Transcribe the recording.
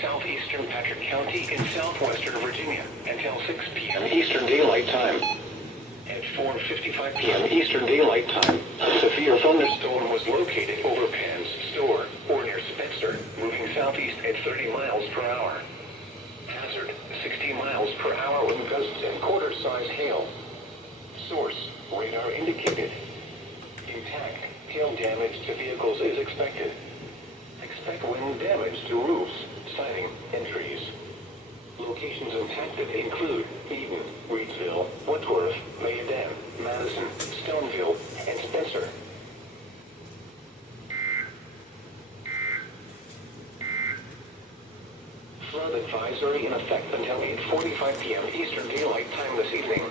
southeastern Patrick County in southwestern Virginia until 6 p.m. Eastern Daylight Time. At 4:55 p.m. Eastern Daylight Time, a severe thunderstorm was located over Penn's Store, or near Spencer, moving southeast at 30 miles per hour. Hazard, 60 miles per hour with gusts and quarter-size hail. Source, radar indicated. Intact, hail damage to vehicles is expected. Expect wind damage to roofs, siding, and trees. Locations impacted include Eden, Reedsville, Woodworth, Mayodan, Madison, Stoneville, and Spencer. Flood advisory in effect until 8:45 p.m. Eastern Daylight Time this evening.